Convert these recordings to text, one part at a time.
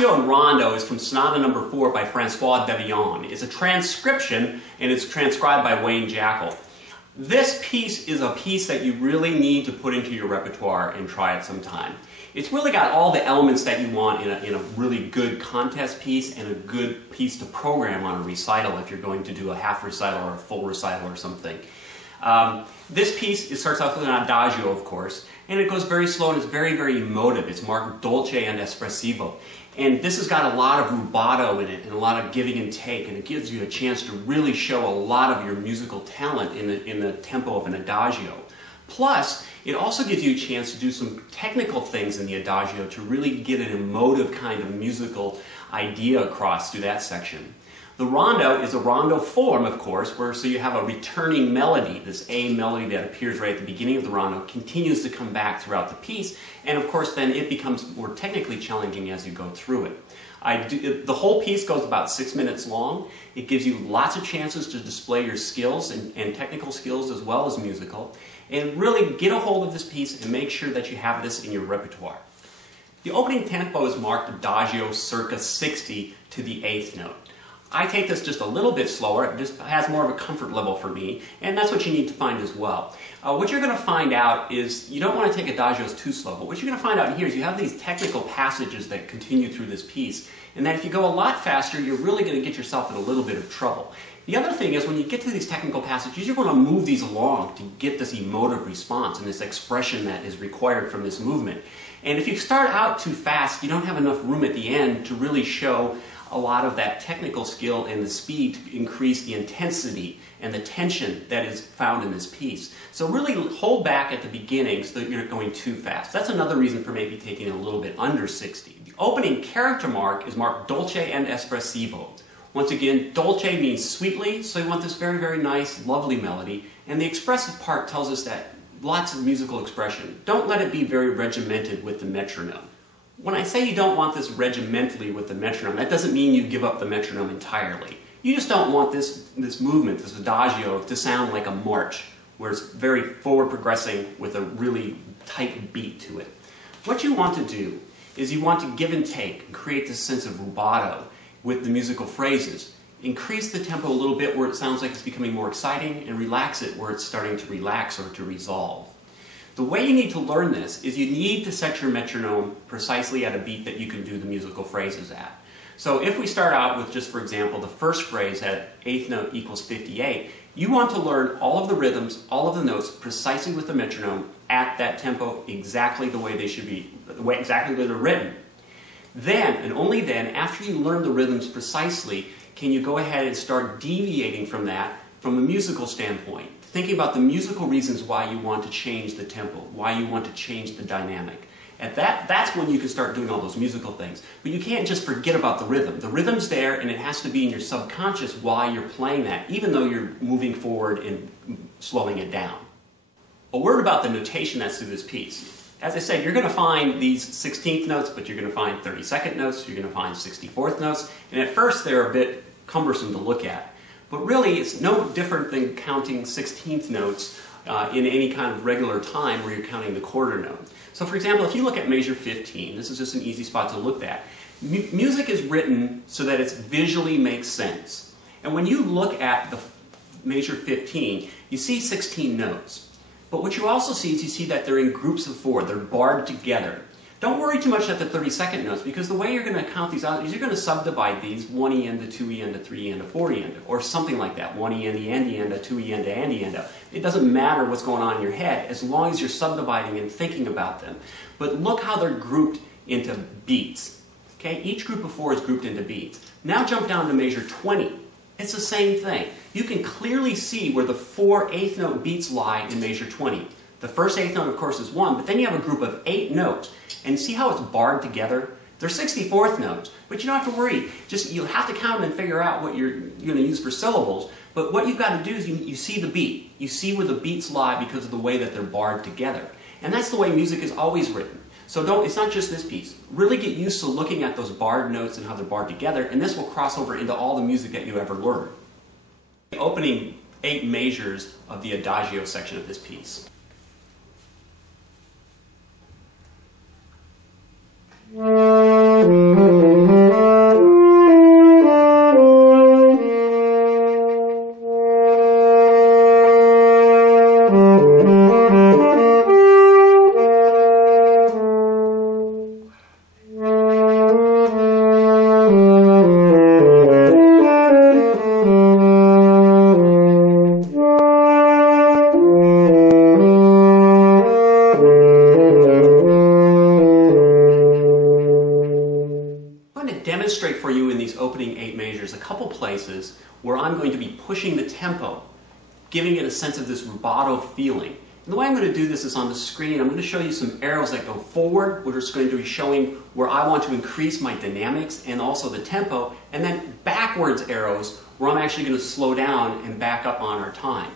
Adagio and Rondo is from Sonata No. 4 by Francois Devienne. It's a transcription, and it's transcribed by Wayne Jackal. This piece is a piece that you really need to put into your repertoire and try it sometime. It's really got all the elements that you want in a really good contest piece and a good piece to program on a recital if you're going to do a half recital or a full recital or something. This piece, it starts off with an adagio, of course, and it goes very slow and it's very, very emotive. It's marked dolce and espressivo. And this has got a lot of rubato in it and a lot of giving and take, and it gives you a chance to really show a lot of your musical talent in the tempo of an adagio. Plus, it also gives you a chance to do some technical things in the adagio to really get an emotive kind of musical idea across through that section. The rondo is a rondo form, of course, so you have a returning melody. This A melody that appears right at the beginning of the rondo continues to come back throughout the piece, and of course then it becomes more technically challenging as you go through it. The whole piece goes about 6 minutes long. It gives you lots of chances to display your skills and technical skills as well as musical, and really get a hold of this piece and make sure that you have this in your repertoire. The opening tempo is marked Adagio circa 60 to the 8th note. I take this just a little bit slower. It just has more of a comfort level for me, and that's what you need to find as well. What you're going to find out is you don't want to take adagios too slow, but what you're going to find out here is you have these technical passages that continue through this piece, and that if you go a lot faster, you're really going to get yourself in a little bit of trouble. The other thing is when you get to these technical passages, you're going to move these along to get this emotive response and this expression that is required from this movement. And if you start out too fast, you don't have enough room at the end to really show a lot of that technical skill and the speed to increase the intensity and the tension that is found in this piece. So really hold back at the beginning so that you're not going too fast. That's another reason for maybe taking a little bit under 60. The opening character mark is marked dolce and espressivo. Once again, dolce means sweetly, so you want this very, very nice, lovely melody. And the expressive part tells us that lots of musical expression. Don't let it be very regimented with the metronome. When I say you don't want this regimentally with the metronome, that doesn't mean you give up the metronome entirely. You just don't want this movement, this adagio, to sound like a march, where it's very forward progressing with a really tight beat to it. What you want to do is you want to give and take and create this sense of rubato with the musical phrases. Increase the tempo a little bit where it sounds like it's becoming more exciting, and relax it where it's starting to relax or to resolve. The way you need to learn this is you need to set your metronome precisely at a beat that you can do the musical phrases at. So if we start out with just, for example, the first phrase at 8th note equals 58, you want to learn all of the rhythms, all of the notes precisely with the metronome at that tempo exactly the way they should be, exactly the way they're written. Then, and only then, after you learn the rhythms precisely, can you go ahead and start deviating from that from a musical standpoint. Thinking about the musical reasons why you want to change the tempo, why you want to change the dynamic. And that's when you can start doing all those musical things. But you can't just forget about the rhythm. The rhythm's there, and it has to be in your subconscious while you're playing that, even though you're moving forward and slowing it down. A word about the notation that's through this piece. As I said, you're going to find these 16th notes, but you're going to find 32nd notes, you're going to find 64th notes, and at first they're a bit cumbersome to look at. But really, it's no different than counting 16th notes in any kind of regular time where you're counting the quarter note. So for example, if you look at measure 15, this is just an easy spot to look at. Music is written so that it visually makes sense. And when you look at the measure 15, you see 16 notes. But what you also see is you see that they're in groups of 4. They're barred together. Don't worry too much at the 32nd notes, because the way you're going to count these out is you're going to subdivide these 1 end to 2 end to 3 end to 4 end, or something like that. 1 end to end to 2 end to end. It doesn't matter what's going on in your head as long as you're subdividing and thinking about them. But look how they're grouped into beats. Okay? Each group of 4 is grouped into beats. Now jump down to measure 20. It's the same thing. You can clearly see where the 4 8th note beats lie in measure 20. The first 8th note, of course, is 1, but then you have a group of 8 notes. And see how it's barred together? They're 64th notes, but you don't have to worry. Just you'll have to count them and figure out what you're going to use for syllables. But what you've got to do is you see the beat. You see where the beats lie because of the way that they're barred together. And that's the way music is always written. So it's not just this piece. Really get used to looking at those barred notes and how they're barred together, and this will cross over into all the music that you ever learn. The opening 8 measures of the Adagio section of this piece. Thank you. demonstrate for you in these opening 8 measures a couple places where I'm going to be pushing the tempo, giving it a sense of this rubato feeling. And the way I'm going to do this is on the screen. I'm going to show you some arrows that go forward, which is going to be showing where I want to increase my dynamics and also the tempo, and then backwards arrows where I'm actually going to slow down and back up on our time.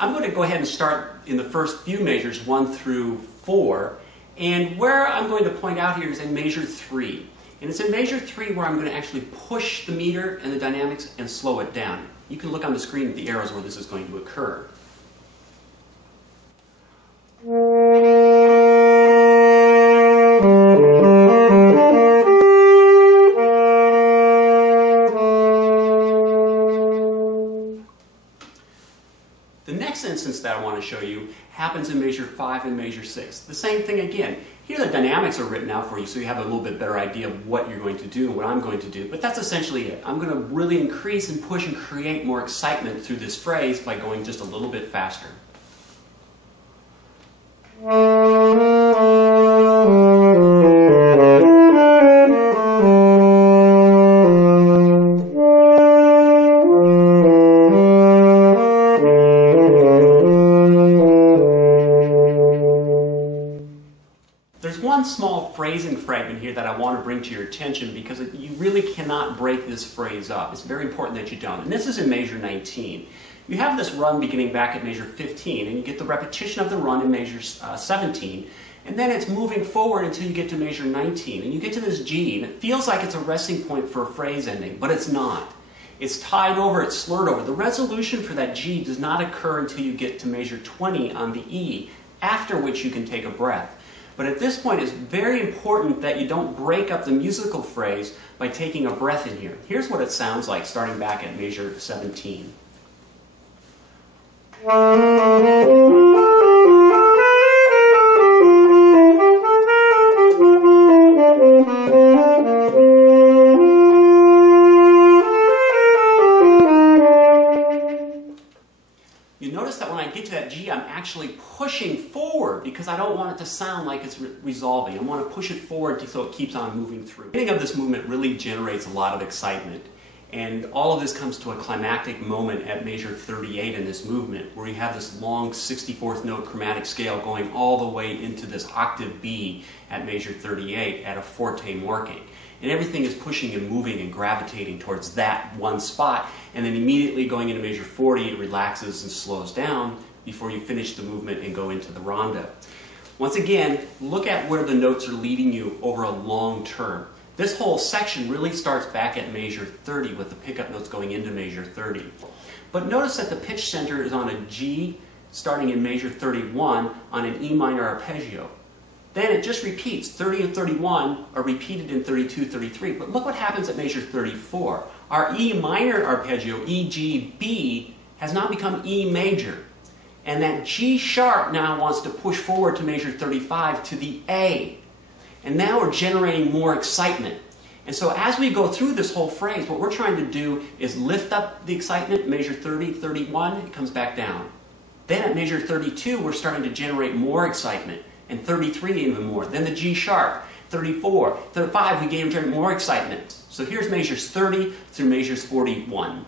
I'm going to go ahead and start in the first few measures, 1 through 4, and where I'm going to point out here is in measure 3. And it's in measure 3 where I'm going to actually push the meter and the dynamics and slow it down. You can look on the screen at the arrows where this is going to occur. The next instance that I want to show you happens in measure 5 and measure 6. The same thing again. Here the dynamics are written out for you so you have a little bit better idea of what you're going to do and what I'm going to do. But that's essentially it. I'm going to really increase and push and create more excitement through this phrase by going just a little bit faster. There's one small phrasing fragment here that I want to bring to your attention because you really cannot break this phrase up. It's very important that you don't. And this is in measure 19. You have this run beginning back at measure 15, and you get the repetition of the run in measure 17, and then it's moving forward until you get to measure 19, and you get to this G, and it feels like it's a resting point for a phrase ending, but it's not. It's tied over, it's slurred over. The resolution for that G does not occur until you get to measure 20 on the E, after which you can take a breath. But at this point, it's very important that you don't break up the musical phrase by taking a breath in here. Here's what it sounds like starting back at measure 17. You notice that when I get to that G, I'm actually pushing forward because I don't want it to sound like it's resolving. I want to push it forward so it keeps on moving through. The beginning of this movement really generates a lot of excitement. And all of this comes to a climactic moment at measure 38 in this movement, where you have this long 64th note chromatic scale going all the way into this octave B at measure 38 at a forte marking. And everything is pushing and moving and gravitating towards that one spot, and then immediately going into measure 40, it relaxes and slows down before you finish the movement and go into the rondo. Once again, look at where the notes are leading you over a long term. This whole section really starts back at measure 30 with the pickup notes going into measure 30. But notice that the pitch center is on a G starting in measure 31 on an E minor arpeggio. Then it just repeats. 30 and 31 are repeated in 32, 33. But look what happens at measure 34. Our E minor arpeggio, E, G, B, has now become E major. And that G sharp now wants to push forward to measure 35 to the A. And now we're generating more excitement. And so as we go through this whole phrase, what we're trying to do is lift up the excitement, measure 30, 31, it comes back down. Then at measure 32, we're starting to generate more excitement. And 33 even more. Then the G sharp, 34, 35, we generate more excitement. So here's measures 30 through measures 41.